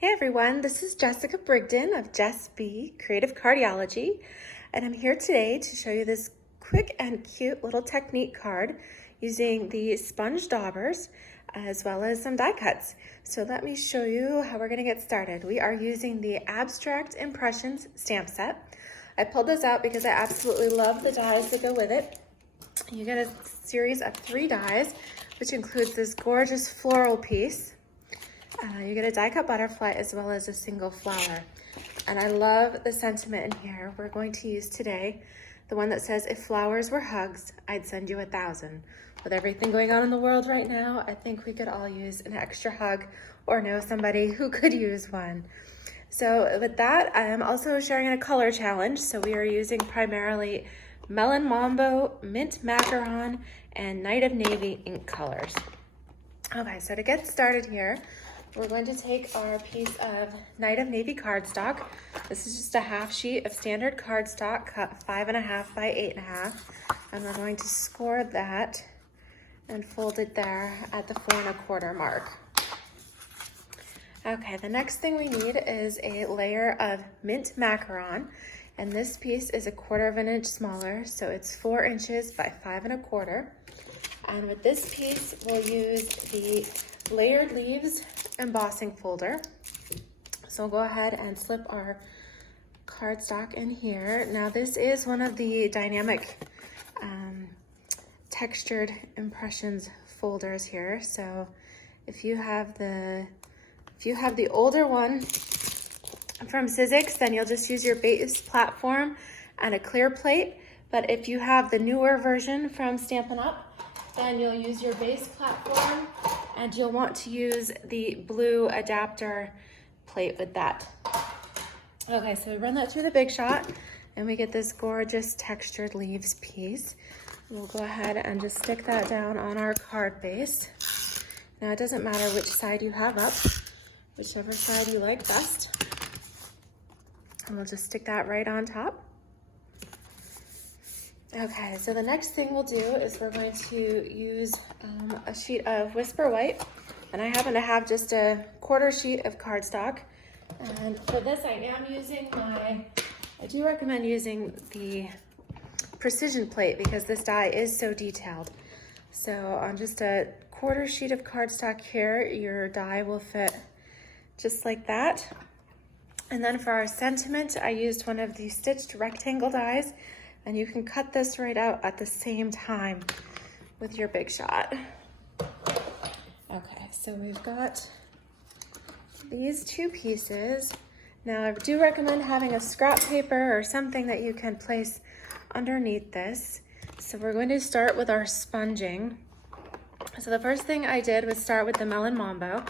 Hey everyone, this is Jessica Brigden of Jess B, Creative Cardiology, and I'm here today to show you this quick and cute little technique card using the sponge daubers as well as some die cuts. So let me show you how we're going to get started. We are using the Abstract Impressions stamp set. I pulled this out because I absolutely love the dies that go with it. You get a series of 3 dies, which includes this gorgeous floral piece. You get a die cut butterfly as well as a single flower. And I love the sentiment in here. We're going to use today the one that says, if flowers were hugs, I'd send you 1,000. With everything going on in the world right now, I think we could all use an extra hug or know somebody who could use one. So with that, I am also sharing a color challenge. So we are using primarily Melon Mambo, Mint Macaron, and Night of Navy ink colors. Okay, so to get started here, we're going to take our piece of Night of Navy cardstock. This is just a half sheet of standard cardstock cut 5.5 by 8.5. And we're going to score that and fold it there at the 4.25 mark. Okay, the next thing we need is a layer of mint macaron. And this piece is 1/4 inch smaller, so it's 4 inches by 5.25. And with this piece, we'll use the Layered Leaves Embossing Folder. So we'll go ahead and slip our cardstock in here. Now this is one of the dynamic textured impressions folders here. So if you have the older one from Sizzix, then you'll just use your base platform and a clear plate. But if you have the newer version from Stampin Up, then you'll use your base platform and you'll want to use the blue adapter plate with that. Okay, so we run that through the Big Shot and we get this gorgeous textured leaves piece. We'll go ahead and just stick that down on our card base. Now it doesn't matter which side you have up, whichever side you like best. And we'll just stick that right on top. Okay, so the next thing we'll do is we're going to use a sheet of Whisper White, and I happen to have just a 1/4 sheet of cardstock. And for this, I do recommend using the precision plate because this die is so detailed. So on just a 1/4 sheet of cardstock here, your die will fit just like that. And then for our sentiment, I used one of the stitched rectangle dies. And you can cut this right out at the same time with your Big Shot. Okay, so we've got these 2 pieces. Now I do recommend having a scrap paper or something that you can place underneath this. So we're going to start with our sponging. So the first thing I did was start with the Melon Mambo.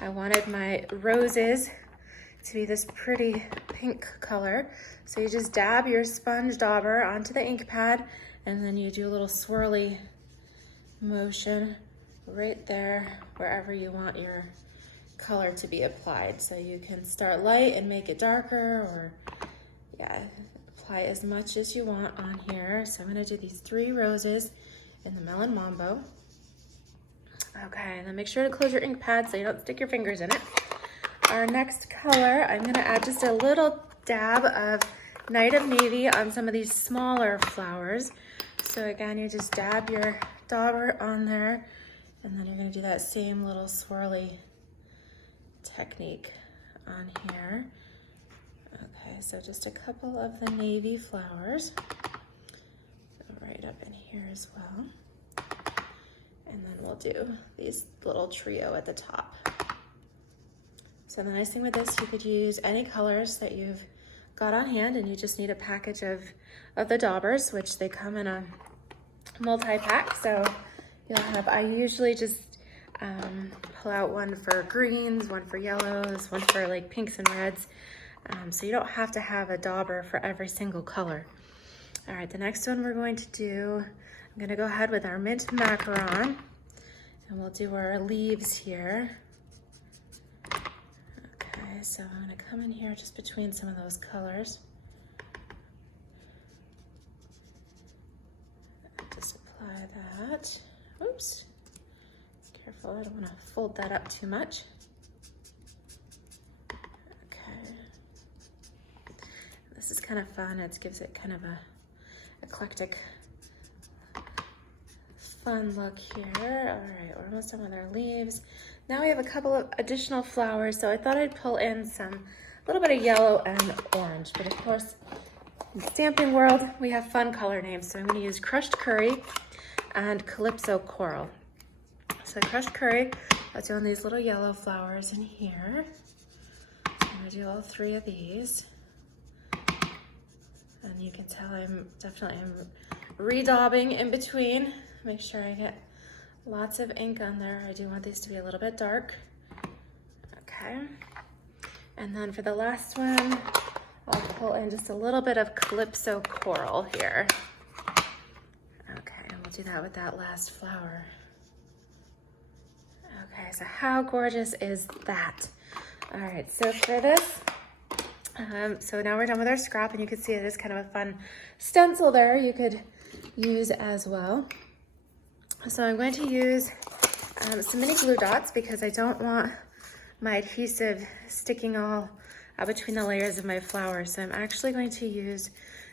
I wanted my roses to be this pretty pink color. So you just dab your sponge dauber onto the ink pad and then you do a little swirly motion right there wherever you want your color to be applied. So you can start light and make it darker, or apply as much as you want on here. So I'm gonna do these 3 roses in the Melon Mambo. Okay, and then make sure to close your ink pad so you don't stick your fingers in it. Our next color, I'm gonna add just a little dab of Night of Navy on some of these smaller flowers. So again, you just dab your dauber on there, and then you're gonna do that same little swirly technique on here. Okay, so just a couple of the navy flowers. Go right up in here as well. And then we'll do these little trio at the top. So the nice thing with this, you could use any colors that you've got on hand, and you just need a package of the daubers, which they come in a multi-pack. So you'll have, I usually just pull out one for greens, one for yellows, one for like pinks and reds. So you don't have to have a dauber for every single color. All right, the next one we're going to do, I'm gonna go ahead with our mint macaron, and we'll do our leaves here. Okay, so I'm gonna come in here just between some of those colors. Just apply that. Oops, careful, I don't wanna fold that up too much. This is kind of fun. It gives it kind of a eclectic, fun look here. All right, we're almost done with our leaves. Now we have a couple of additional flowers, so I thought I'd pull in a little bit of yellow and orange, but of course, in the stamping world, we have fun color names, so I'm gonna use crushed curry and calypso coral. So crushed curry, I'm doing these little yellow flowers in here. So I'm gonna do all 3 of these. And you can tell I'm redaubing in between. Make sure I get lots of ink on there. I do want these to be a little bit dark. Okay. And then for the last one, I'll pull in just a little bit of calypso coral here. Okay, and we'll do that with that last flower. Okay, so how gorgeous is that? All right, so for this, so now we're done with our scrap, and you can see it is kind of a fun stencil there you could use as well. So I'm going to use some mini glue dots because I don't want my adhesive sticking all between the layers of my flowers. So I'm actually going to use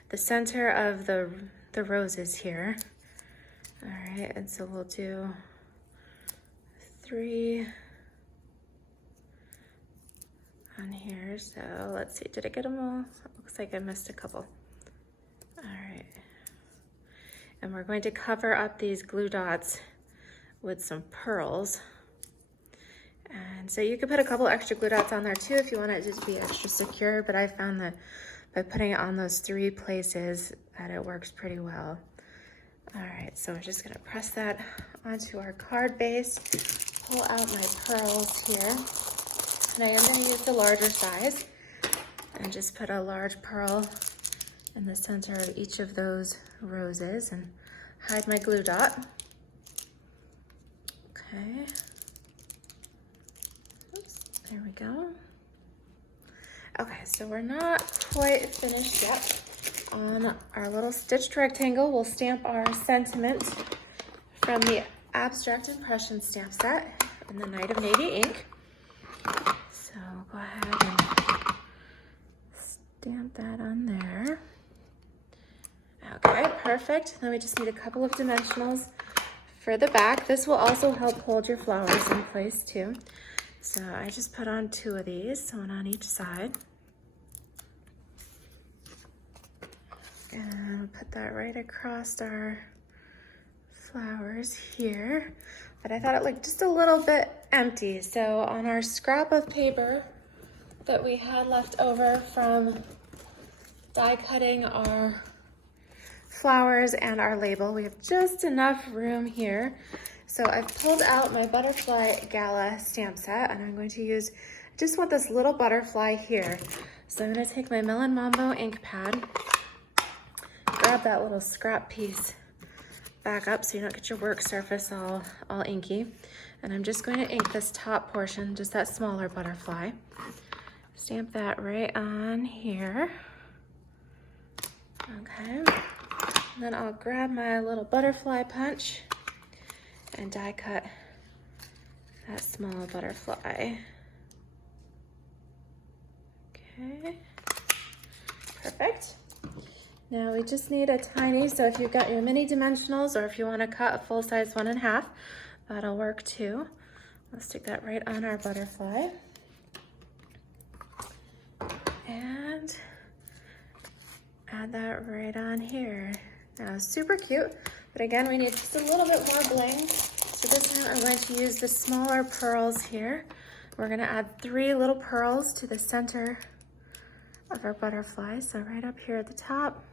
the center of the roses here. All right, and so we'll do 3 on here. So let's see, did I get them all? It looks like I missed a couple. All right. And we're going to cover up these glue dots with some pearls. And so you could put a couple extra glue dots on there too if you want it to be extra secure, but I found that by putting it on those 3 places that it works pretty well. All right, so we're just gonna press that onto our card base, pull out my pearls here, and I am gonna use the larger size and just put a large pearl in the center of each of those roses and hide my glue dot. Okay. Oops, there we go. Okay, so we're not quite finished yet. On our little stitched rectangle, we'll stamp our sentiment from the Abstract Impression stamp set in the Night of Navy ink. So go ahead and stamp that on there. Okay, perfect. Then we just need a couple of dimensionals for the back. This will also help hold your flowers in place too. So I just put on 2 of these, one on each side. And put that right across our flowers here. But I thought it looked just a little bit empty. So on our scrap of paper that we had left over from die cutting our flowers and our label, we have just enough room here. So I've pulled out my Butterfly Gala stamp set, and I'm going to use, I just want this little butterfly here. So I'm gonna take my Melon Mambo ink pad, grab that little scrap piece back up so you don't get your work surface all inky. And I'm just going to ink this top portion, just that smaller butterfly. Stamp that right on here. Okay. And then I'll grab my little butterfly punch and die cut that small butterfly. Okay, perfect. Now we just need a tiny, so if you've got your mini dimensionals or if you want to cut a full size 1 1/2, that'll work too. I'll stick that right on our butterfly. And add that right on here. Now, super cute, but again, we need just a little bit more bling. So this time I'm going to use the smaller pearls here. We're gonna add 3 little pearls to the center of our butterfly. So right up here at the top,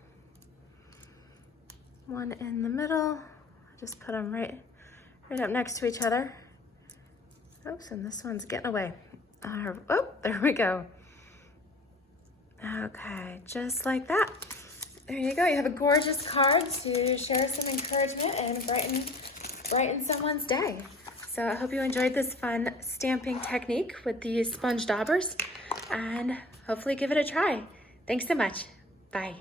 1 in the middle. Just put them right up next to each other. Oops, and this one's getting away. Oh, there we go. Okay, just like that. There you go. You have a gorgeous card to share some encouragement and brighten someone's day. So I hope you enjoyed this fun stamping technique with the sponge daubers, and hopefully give it a try. Thanks so much. Bye.